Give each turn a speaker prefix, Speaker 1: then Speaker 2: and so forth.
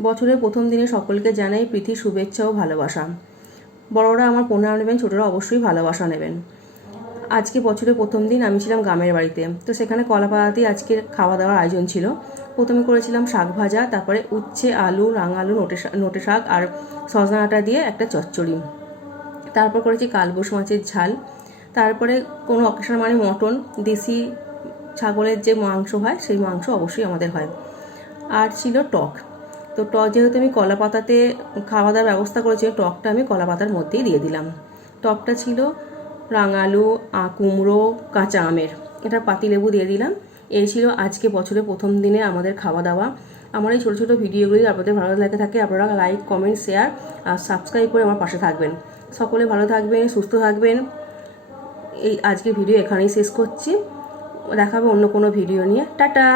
Speaker 1: বছরের প্রথম দিনে সকলকে জানাই প্রীতি, শুভেচ্ছা ও ভালোবাসা। বড়রা আমার প্রণাম নেবেন, ছোটরা অবশ্যই ভালোবাসা নেবেন। আজকে বছরের প্রথম দিন আমি ছিলাম গ্রামের বাড়িতে। তো সেখানে কলাপাড়াতেই আজকে খাওয়া দাওয়ার আয়োজন ছিল। প্রথমে করেছিলাম শাক ভাজা, তারপরে উচ্ছে, আলু, রাঙালু, নোটে নোটে শাক আর সজনা আটা দিয়ে একটা চচ্চড়ি। তারপর করেছি কালবোস মাছের ঝাল। তারপরে কোনো অকেশন মানে মটন, দেশি ছাগলের যে মাংস হয়, সেই মাংস অবশ্যই আমাদের হয়। আর ছিল টক। তো টক যেহেতু আমি কলা পাতাতে খাওয়া দাওয়ার ব্যবস্থা করেছি টকটা আমি কলা পাতার মধ্যেই দিয়ে দিলাম। টকটা ছিল রাঙালু কুমড়ো, কাঁচা আমের। এটা পাতিলেবু দিয়ে দিলাম। এই ছিল আজকে বছরের প্রথম দিনে আমাদের খাওয়া দাওয়া আমার এই ছোটো ছোটো ভিডিওগুলি আপনাদের ভালো লাগে থাকে, আপনারা লাইক, কমেন্ট, শেয়ার আর সাবস্ক্রাইব করে আমার পাশে থাকবেন। সকলে ভালো থাকবেন, সুস্থ থাকবেন। এই আজকে ভিডিও এখানেই শেষ করছি। দেখাবে অন্য কোনো ভিডিও নিয়ে। টাটা!